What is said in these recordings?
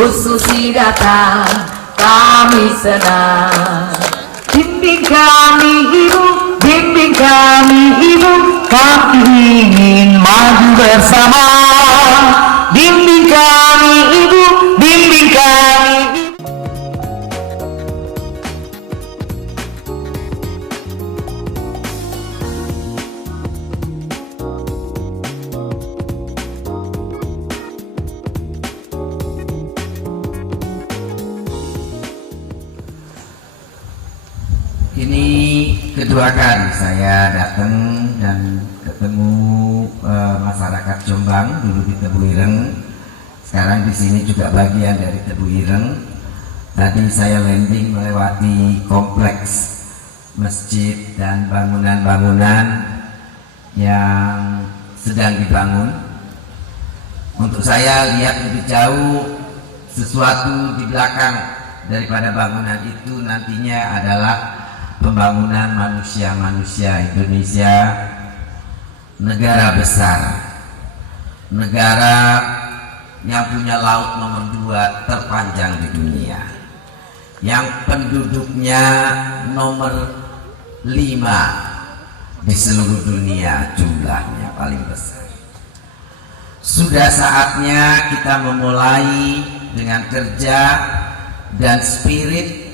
Susi datang, kami senang. Bimbing kami Ibu, bimbing kami Ibu, kami ingin maju bersama. Bimbing kami Ibu, bimbing kami Ibu. Ini kedua kali saya datang dan ketemu masyarakat Jombang, dulu di Tebu Ireng, sekarang di sini juga bagian dari Tebu Ireng. Tadi saya landing melewati kompleks masjid dan bangunan-bangunan yang sedang dibangun. Untuk saya lihat lebih jauh, sesuatu di belakang daripada bangunan itu nantinya adalah pembangunan manusia-manusia Indonesia, negara besar, negara yang punya laut nomor 2 terpanjang di dunia, yang penduduknya nomor 5 di seluruh dunia, jumlahnya paling besar. Sudah saatnya kita memulai dengan kerja dan spirit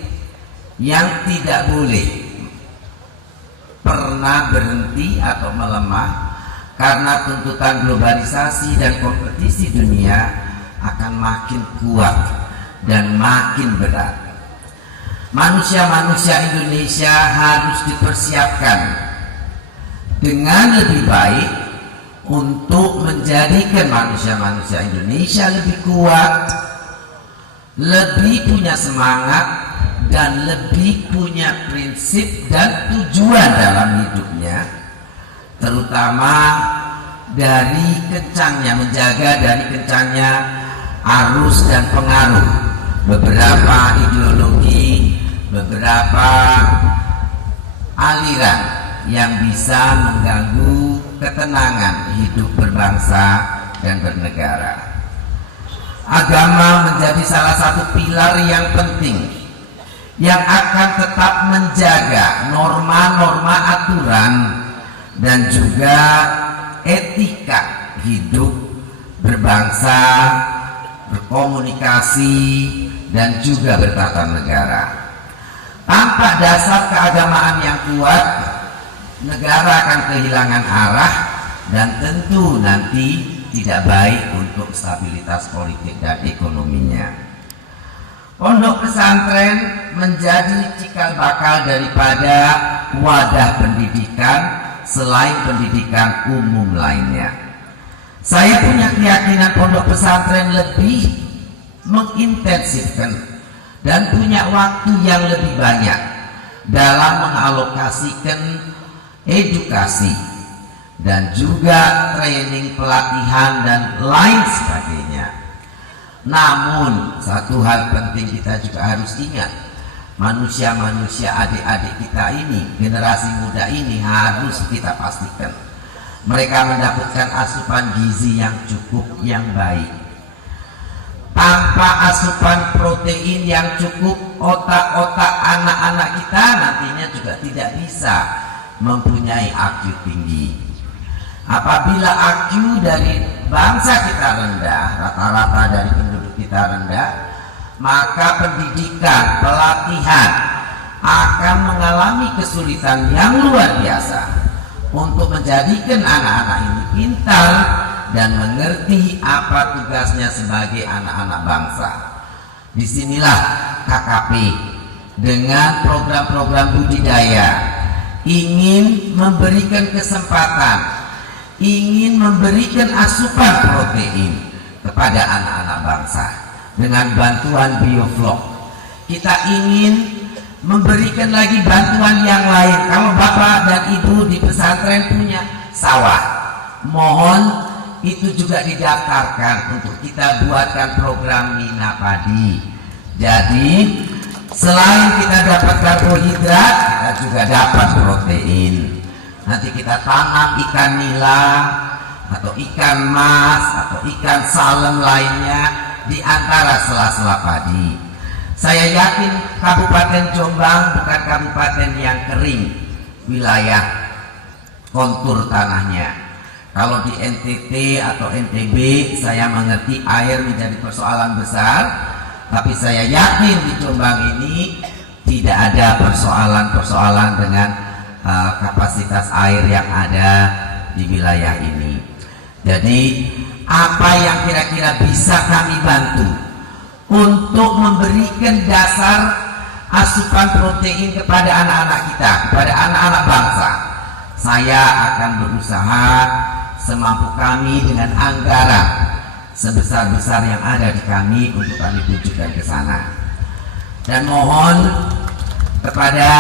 yang tidak boleh pernah berhenti atau melemah, karena tuntutan globalisasi dan kompetisi dunia akan makin kuat dan makin berat. Manusia-manusia Indonesia harus dipersiapkan dengan lebih baik untuk menjadikan manusia-manusia Indonesia lebih kuat, lebih punya semangat, dan lebih punya prinsip dan tujuan dalam hidupnya, terutama dari kencangnya, menjaga dari kencangnya arus dan pengaruh beberapa ideologi, beberapa aliran yang bisa mengganggu ketenangan hidup berbangsa dan bernegara. Agama menjadi salah satu pilar yang penting yang akan tetap menjaga norma-norma aturan dan juga etika hidup berbangsa, berkomunikasi, dan juga bertata negara. Tanpa dasar keagamaan yang kuat, negara akan kehilangan arah dan tentu nanti tidak baik untuk stabilitas politik dan ekonominya. Pondok pesantren menjadi cikal bakal daripada wadah pendidikan selain pendidikan umum lainnya. Saya punya keyakinan pondok pesantren lebih mengintensifkan dan punya waktu yang lebih banyak dalam mengalokasikan edukasi dan juga training, pelatihan, dan lain sebagainya. Namun satu hal penting kita juga harus ingat, manusia-manusia adik-adik kita ini, generasi muda ini harus kita pastikan mereka mendapatkan asupan gizi yang cukup, yang baik. Tanpa asupan protein yang cukup, otak-otak anak-anak kita nantinya juga tidak bisa mempunyai IQ tinggi. Apabila IQ dari bangsa kita rendah, rata-rata dari penduduk kita rendah, maka pendidikan, pelatihan akan mengalami kesulitan yang luar biasa untuk menjadikan anak-anak ini pintar dan mengerti apa tugasnya sebagai anak-anak bangsa. Disinilah KKP dengan program-program budidaya ingin memberikan kesempatan, ingin memberikan asupan protein kepada anak-anak bangsa dengan bantuan bioflok. Kita ingin memberikan lagi bantuan yang lain. Kalau bapak dan ibu di pesantren punya sawah, mohon itu juga didaftarkan untuk kita buatkan program Mina Padi. Jadi selain kita dapat karbohidrat, kita juga dapat protein. Nanti kita tanam ikan nila atau ikan mas atau ikan salem lainnya, di antara sela-sela padi. Saya yakin Kabupaten Jombang bukan kabupaten yang kering wilayah kontur tanahnya. Kalau di NTT atau NTB saya mengerti air menjadi persoalan besar, tapi saya yakin di Jombang ini tidak ada persoalan-persoalan dengan kapasitas air yang ada di wilayah ini. Jadi apa yang kira-kira bisa kami bantu untuk memberikan dasar asupan protein kepada anak-anak kita, kepada anak-anak bangsa, saya akan berusaha semampu kami dengan anggaran sebesar-besar yang ada di kami untuk kami tujukan ke sana. Dan mohon kepada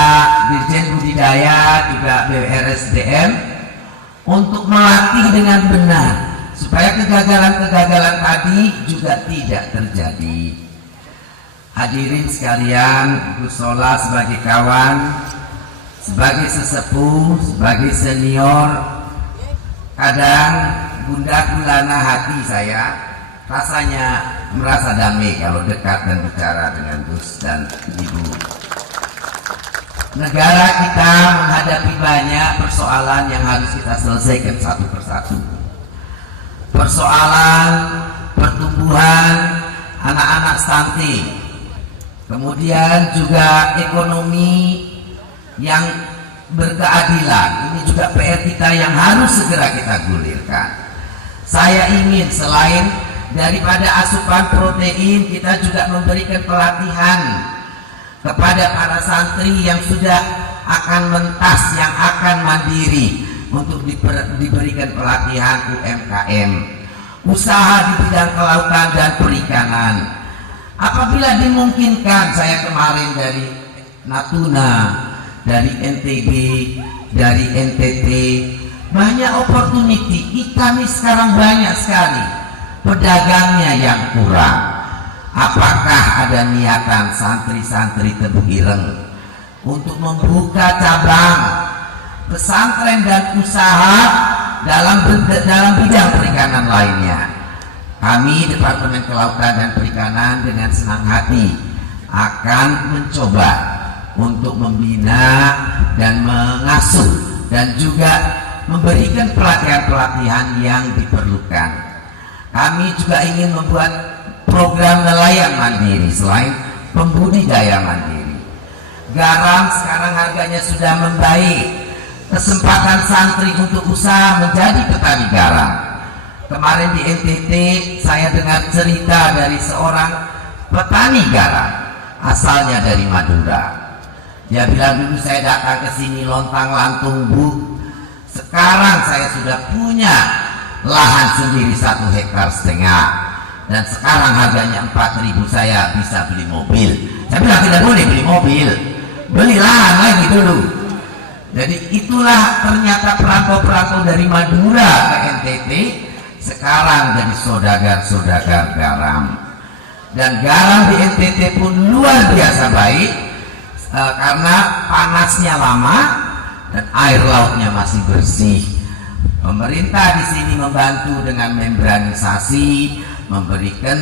Dirjen Budidaya juga BWRSDM untuk melatih dengan benar supaya kegagalan-kegagalan tadi juga tidak terjadi. Hadirin sekalian, Gus Solah sebagai kawan, sebagai sesepuh, sebagai senior, kadang gundah gulana hati saya rasanya merasa damai kalau dekat dan bicara dengan Gus dan Ibu. Negara kita menghadapi banyak persoalan yang harus kita selesaikan satu persatu. Persoalan pertumbuhan anak-anak stunting, kemudian juga ekonomi yang berkeadilan. Ini juga PR kita yang harus segera kita gulirkan. Saya ingin selain daripada asupan protein, kita juga memberikan pelatihan kepada para santri yang sudah akan mentas, yang akan mandiri, untuk diberikan pelatihan UMKM, usaha di bidang kelautan dan perikanan. Apabila dimungkinkan, saya kemarin dari Natuna, dari NTB, dari NTT, banyak opportunity. Ikan ini sekarang banyak sekali, pedagangnya yang kurang. Apakah ada niatan santri-santri Tebu Ireng untuk membuka cabang pesantren dan usaha dalam bidang perikanan lainnya? Kami Departemen Kelautan dan Perikanan dengan senang hati akan mencoba untuk membina dan mengasuh dan juga memberikan pelatihan-pelatihan yang diperlukan. Kami juga ingin membuat program nelayan mandiri selain pembudidaya mandiri. Garam sekarang harganya sudah membaik. Kesempatan santri untuk usaha menjadi petani garam. Kemarin di NTT saya dengar cerita dari seorang petani garam asalnya dari Madura. Dia bilang, dulu saya datang ke sini lontang-lantung, Bu. Sekarang saya sudah punya lahan sendiri 1,5 hektar. Dan sekarang harganya 4.000, saya bisa beli mobil. Saya bilang tidak boleh beli mobil, beli lahan lagi dulu. Jadi itulah ternyata perantau-perantau dari Madura ke NTT sekarang jadi saudagar-saudagar garam. Dan garam di NTT pun luar biasa baik karena panasnya lama dan air lautnya masih bersih. Pemerintah di sini membantu dengan membranisasi, memberikan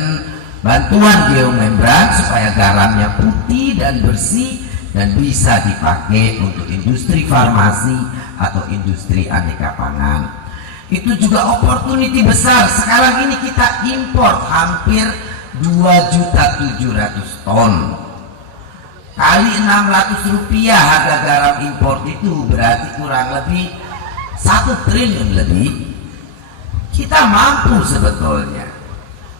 bantuan geomembran supaya garamnya putih dan bersih dan bisa dipakai untuk industri farmasi atau industri aneka pangan. Itu juga opportunity besar. Sekarang ini kita impor hampir 2.700.000 ton. Kali 600 rupiah harga garam impor itu berarti kurang lebih 1 triliun lebih. Kita mampu sebetulnya.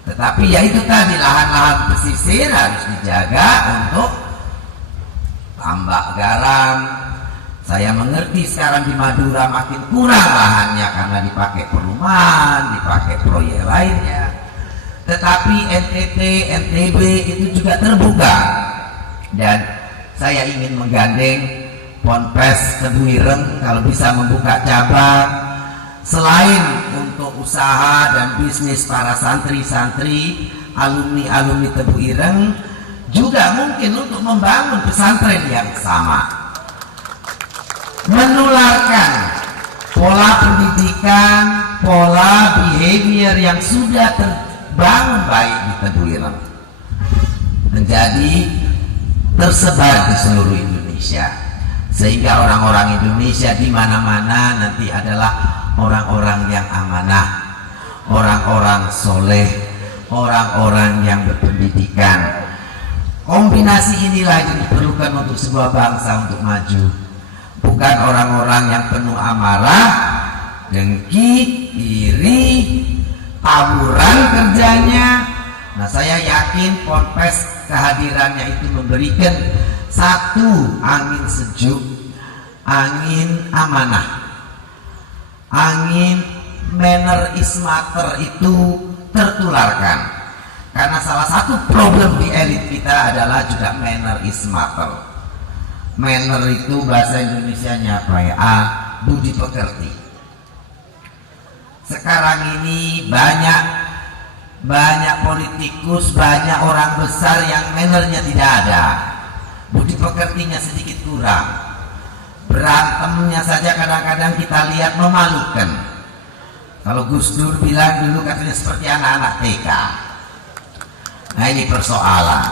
Tetapi ya itu tadi, lahan-lahan pesisir harus dijaga untuk tambak garam. Saya mengerti sekarang di Madura makin kurang lahannya karena dipakai perumahan, dipakai proyek lainnya. Tetapi NTT, NTB itu juga terbuka. Dan saya ingin menggandeng Ponpes Tebu Ireng kalau bisa membuka cabang selain untuk usaha dan bisnis para santri-santri, alumni-alumni Tebu Ireng, juga mungkin untuk membangun pesantren yang sama, menularkan pola pendidikan, pola behavior yang sudah bangun baik di Tebuireng menjadi tersebar di seluruh Indonesia, sehingga orang-orang Indonesia di mana-mana nanti adalah orang-orang yang amanah, orang-orang soleh, orang-orang yang berpendidikan. Kombinasi inilah yang diperlukan untuk sebuah bangsa untuk maju, bukan orang-orang yang penuh amarah, dengki, iri, tawuran kerjanya. Nah, saya yakin Ponpes kehadirannya itu memberikan satu angin sejuk, angin amanah, angin manner is matter itu tertularkan. Karena salah satu problem di elit kita adalah juga manner is matter. Manner itu bahasa Indonesianya apa ya? Budi pekerti. Sekarang ini banyak politikus, banyak orang besar yang mannernya tidak ada, budi pekertinya sedikit kurang. Berantemnya saja kadang-kadang kita lihat memalukan. Kalau Gus Dur bilang dulu katanya seperti anak-anak TK. Nah, ini persoalan.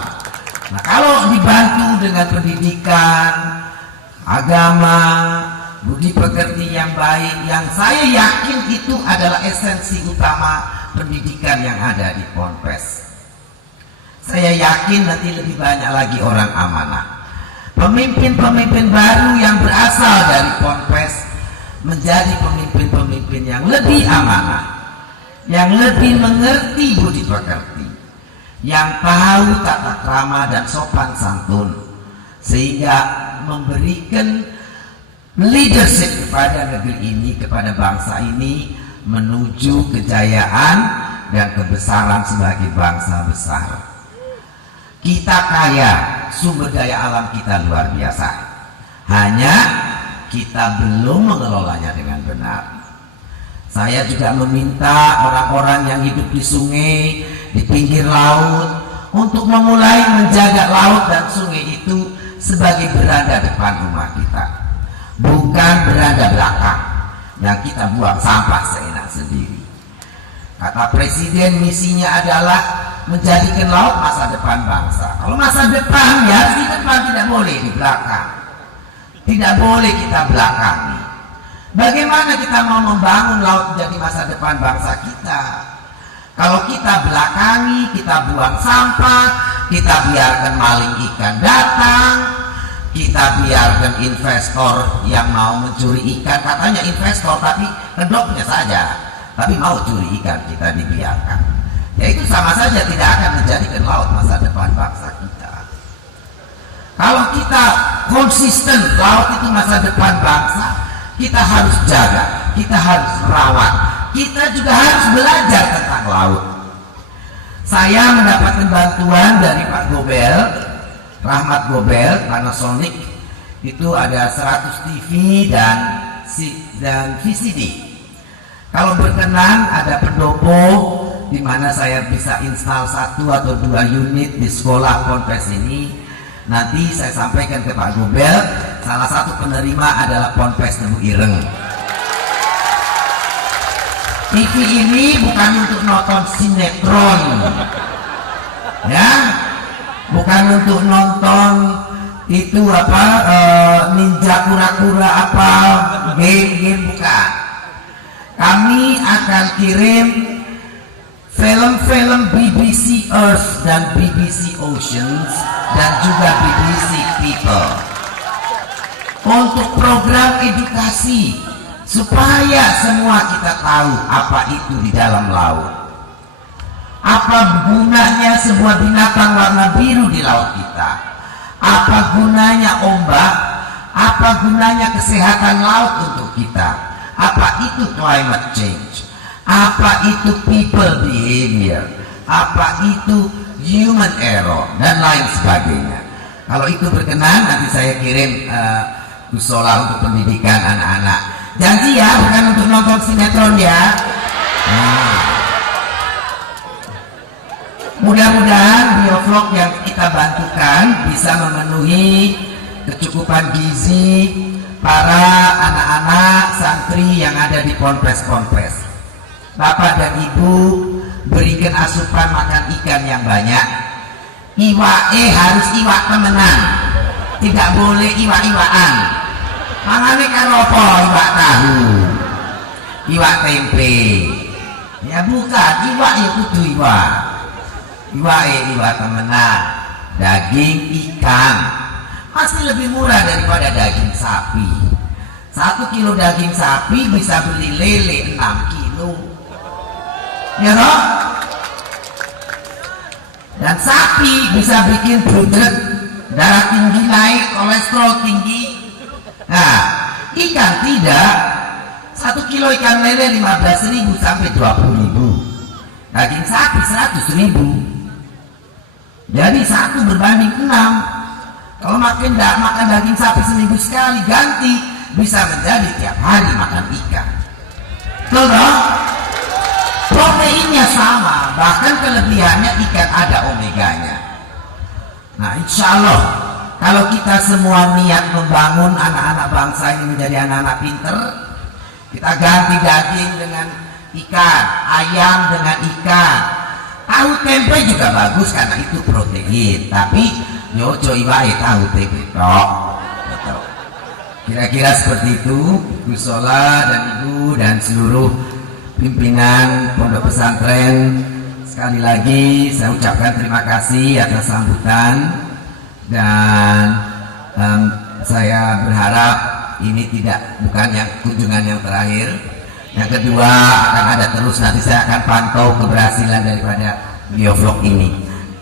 Nah, kalau dibantu dengan pendidikan, agama, budi pekerti yang baik, yang saya yakin itu adalah esensi utama pendidikan yang ada di Ponpes. Saya yakin nanti lebih banyak lagi orang amanah. Pemimpin-pemimpin baru yang berasal dari Ponpes menjadi pemimpin-pemimpin yang lebih amanah, yang lebih mengerti budi pekerti, yang tahu tata krama dan sopan santun, sehingga memberikan leadership kepada negeri ini, kepada bangsa ini, menuju kejayaan dan kebesaran sebagai bangsa besar. Kita kaya, sumber daya alam kita luar biasa, hanya kita belum mengelolanya dengan benar. Saya juga meminta orang-orang yang hidup di sungai, di pinggir laut, untuk memulai menjaga laut dan sungai itu sebagai beranda depan rumah kita, bukan beranda belakang yang kita buang sampah seenak sendiri. Kata Presiden, misinya adalah menjadikan laut masa depan bangsa. Kalau masa depan, ya di depan, tidak boleh di belakang. Tidak boleh kita belakangi. Bagaimana kita mau membangun laut menjadi masa depan bangsa kita kalau kita belakangi, kita buang sampah, kita biarkan maling ikan datang, kita biarkan investor yang mau mencuri ikan, katanya investor tapi kedoknya saja, tapi mau curi ikan kita dibiarkan. Ya itu sama saja tidak akan menjadikan laut masa depan bangsa kita. Kalau kita konsisten laut itu masa depan bangsa, kita harus jaga, kita harus rawat, kita juga harus belajar tentang laut. Saya mendapatkan bantuan dari Pak Gobel, Rahmat Gobel, Panasonic. Itu ada 100 TV dan VCD. Kalau berkenan ada pendopo di mana saya bisa install 1 atau 2 unit di sekolah Ponpes ini. Nanti saya sampaikan ke Pak Gobel, salah satu penerima adalah Ponpes Tebuireng. TV ini bukan untuk nonton sinetron, ya, bukan untuk nonton itu apa ninja kura-kura apa game, bukan. Kami akan kirim film-film BBC Earth dan BBC Oceans dan juga BBC People untuk program edukasi supaya semua kita tahu apa itu di dalam laut, apa gunanya sebuah binatang warna biru di laut kita, apa gunanya ombak, apa gunanya kesehatan laut untuk kita, apa itu climate change, apa itu people behavior, apa itu human error, dan lain sebagainya. Kalau itu berkenan, nanti saya kirim Gusola untuk pendidikan anak-anak. Janji ya, bukan untuk nonton sinetron ya. Nah, mudah-mudahan biovlog yang kita bantukan bisa memenuhi kecukupan gizi para anak-anak santri yang ada di Ponpes-Ponpes. Bapak dan Ibu, berikan asupan makan ikan yang banyak. Iwake harus iwak temenan, tidak boleh iwak-iwakan. Mangane karo apa? Iwak tahu, iwak tempe. Ya bukan, iwak ya kudu iwak. Iwak temenan, daging ikan pasti lebih murah daripada daging sapi. 1 kilo daging sapi bisa beli lele 6 kilo. Ya toh? Dan sapi bisa bikin budet, darah tinggi naik, kolesterol tinggi. Nah, ikan tidak. 1 kilo ikan lele 15.000 sampai 20.000. Daging sapi 100.000. Jadi 1 berbanding 6. Kalau makan daging sapi seminggu sekali, ganti bisa menjadi tiap hari makan ikan. Betul dong? Proteinnya sama, bahkan kelebihannya ikan ada omeganya. Nah, insya Allah kalau kita semua niat membangun anak-anak bangsa ini menjadi anak-anak pinter, kita ganti daging dengan ikan, ayam dengan ikan. Tahu tempe juga bagus karena itu protein, tapi nyoco iwae tahu tempe tok. Kira-kira seperti itu, Gus Sola dan Ibu dan seluruh pimpinan pondok pesantren. Sekali lagi saya ucapkan terima kasih atas sambutan, dan saya berharap ini bukan yang kunjungan yang terakhir. Yang kedua akan ada terus, nanti saya akan pantau keberhasilan daripada video vlog ini.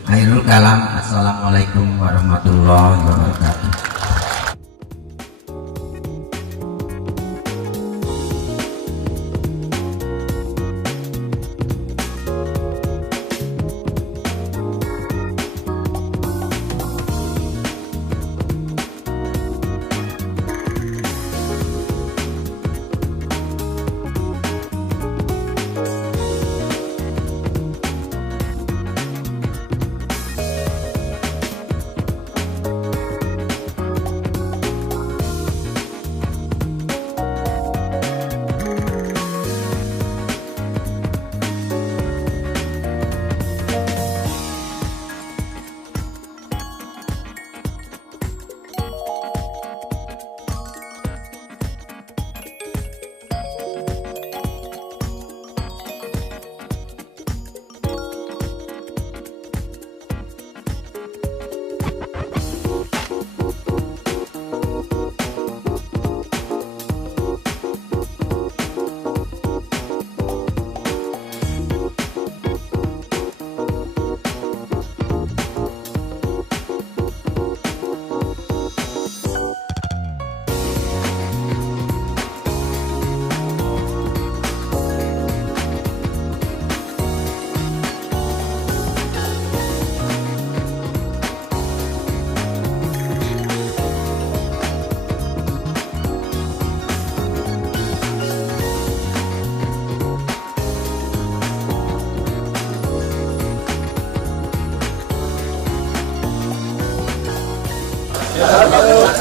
Akhirul kalam, assalamualaikum warahmatullahi wabarakatuh.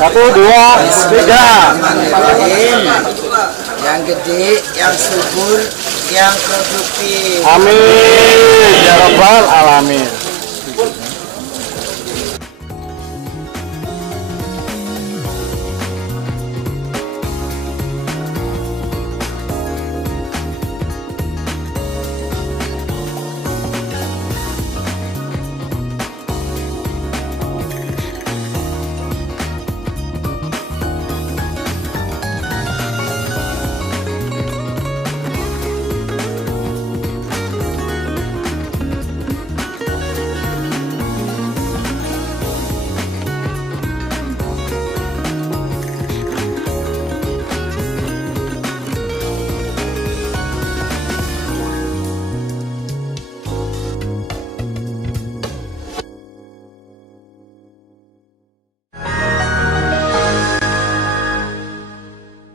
Satu, dua, tiga. Yang gede, yang subur, yang produktif. Amin ya rabbal alamin.